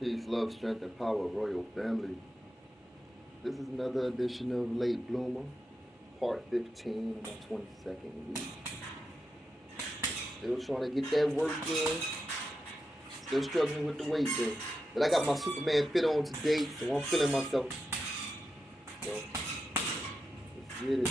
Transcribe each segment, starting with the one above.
Peace, love, strength, and power, royal family. This is another edition of Late Bloomer, part 15 of my 22nd week. Still trying to get that work in. Still struggling with the weight thing. But I got my Superman fit on today, so I'm feeling myself. So, let's get it.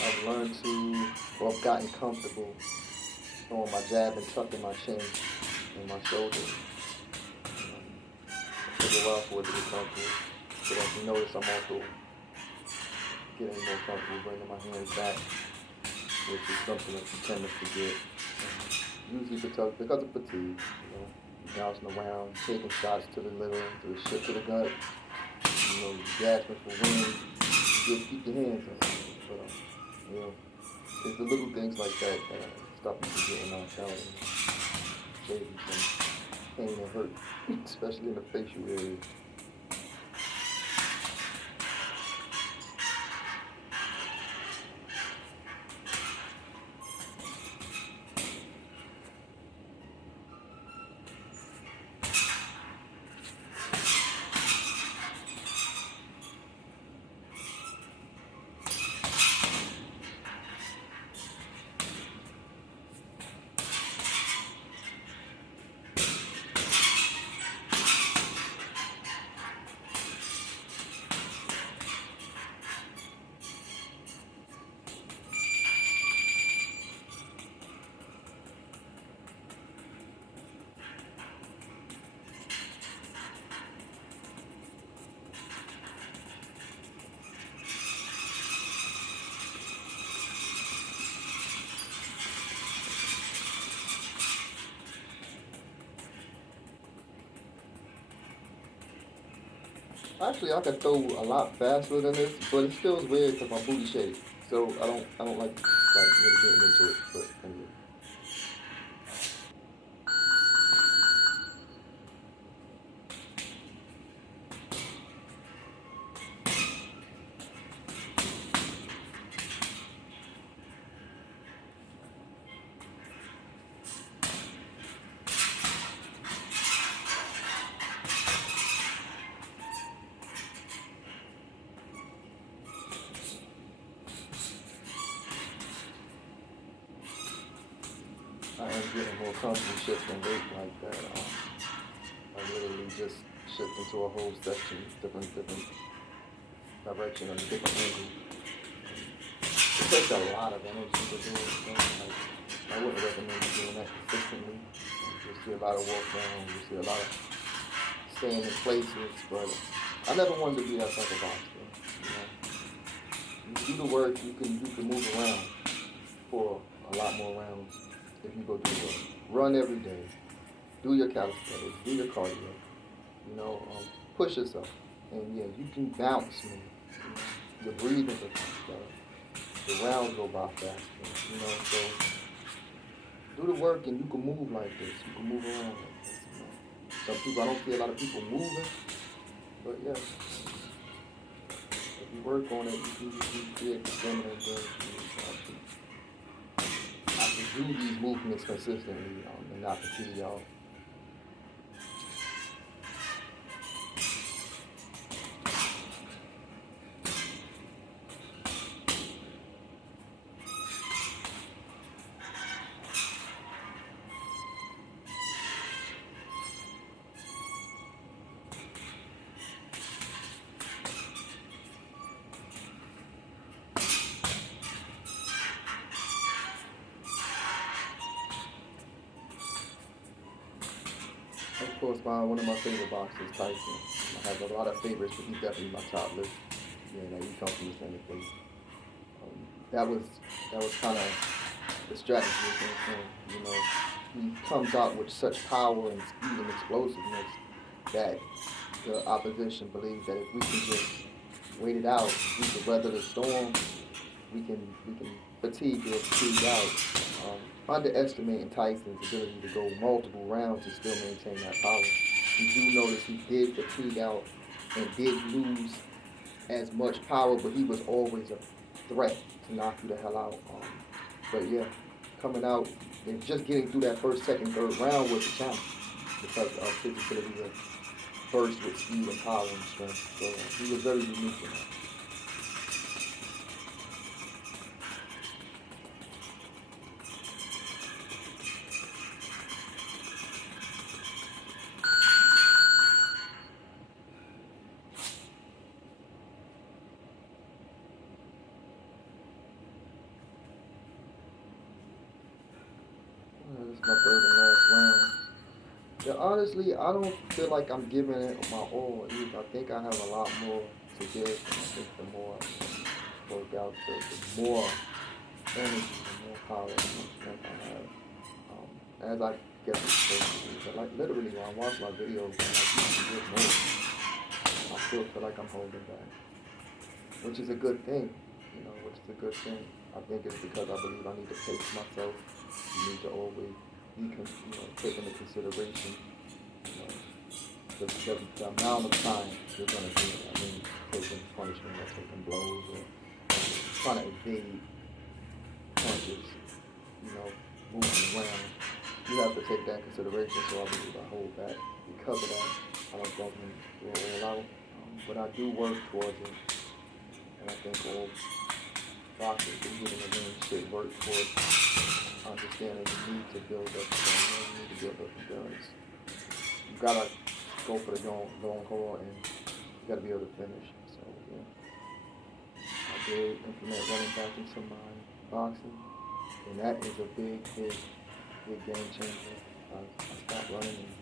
I've learned to, or I've gotten comfortable throwing my jab and tucking my chin and my shoulder. It took a while for it to get comfortable. But as you notice, I'm also getting more comfortable bringing my hands back, which is something that you tend to forget. Usually because of fatigue, bouncing around, taking shots to the liver, to the ship, to the gut, gasping for wind, you just keep your hands up. But, it's the little things like that that stop you from getting knocked out and save you some pain and hurt, especially in the facial area. Actually, I can throw a lot faster than this, but it feels weird because my booty shakes. So I don't like really getting into it. But anyway. I am getting more comfortable shifting weight like that. I literally just shift into a whole section, different direction and a different angle. It takes a lot of energy to do it. So I wouldn't recommend you doing that consistently. You'll see a lot of walk down, you'll see a lot of staying in places, but I never wanted to be that type of boxer. You do the work, you can move around for a lot more rounds if you go do the work. Run every day, do your calisthenics, do your cardio, push yourself, and yeah, you can bounce, man. Your breathing becomes better, the rounds go by faster, so do the work and you can move like this, you can move around like this. Some people, I don't see a lot of people moving, but yeah, if you work on it, you can create the stamina and endurance. I can do these movements consistently and not fatigue y'all. Of course, one of my favorite boxers, Tyson. I have a lot of favorites, but he's definitely my top list. Yeah, like, he comes from the same place. Um, that was kind of the strategy against him. You know, he comes out with such power and speed and explosiveness that the opposition believes that if we can just wait it out, we can weather the storm, we can fatigue out. Underestimating Tyson's ability to go multiple rounds and still maintain that power. You do notice he did fatigue out and did lose as much power, but he was always a threat to knock you the hell out. But yeah, coming out and just getting through that first, second, third round was a challenge because of his ability to burst with speed and power and strength. So he was very unique in that. This is my third and last round. Yeah, honestly, I don't feel like I'm giving it my all. I think I have a lot more to give. And I think the more I work out, the more energy, the more power, the more strength I have. As I get exposed to it. Like literally when I watch my videos, I'm like, get more. I still feel like I'm holding back, which is a good thing. Which is a good thing. I think it's because I believe I need to pace myself. You need to always take into consideration the amount of time you're going to do it. I mean, taking punishment or taking blows or trying to evade punches, moving around. You have to take that in consideration, so I believe I hold back because of that. I don't go all out, but I do work towards it, and I think all boxers who get in the ring should work towards understanding the need to build up stamina, you need to build up endurance. You gotta go for the long haul, and you gotta be able to finish. So yeah, I did implement running back into my boxing, and that is a big game changer. I stopped running, and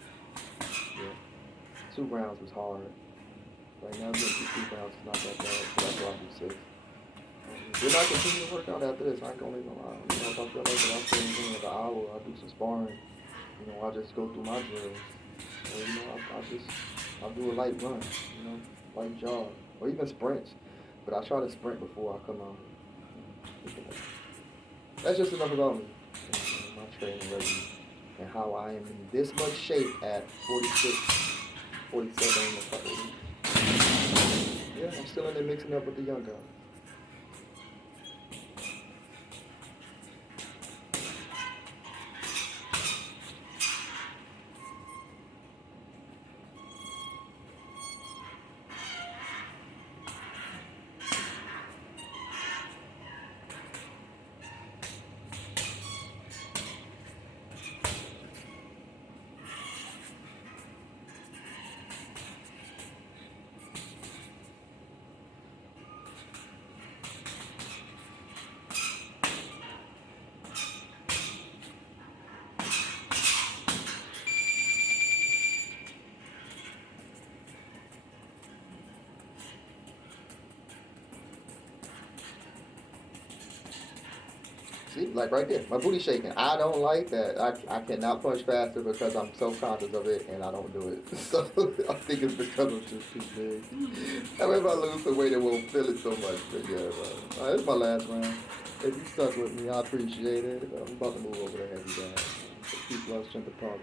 yeah, 2 rounds was hard. Right now, getting 2 rounds is not that bad, so that's why I do 6. Then I continue to work out after this. I ain't gonna even lie. If I feel like it, I'll stay in the gym like an hour. I'll do some sparring. I'll just go through my drills. Or, I'll do a light run, light jog, or even sprints. But I try to sprint before I come out. That's just enough about me. My training regimen and how I am in this much shape at 46, 47 in a couple of weeks. Yeah, I'm still in there mixing up with the young guys. See, like right there, my booty shaking. I don't like that. I cannot punch faster because I'm self-conscious of it and I don't do it. So I think it's because I'm just too big. And if I lose the weight, it won't feel it so much. But yeah, bro. This is my last round. If you stuck with me, I appreciate it. I'm about to move over to heavy guys. Peace, love, strength, and power.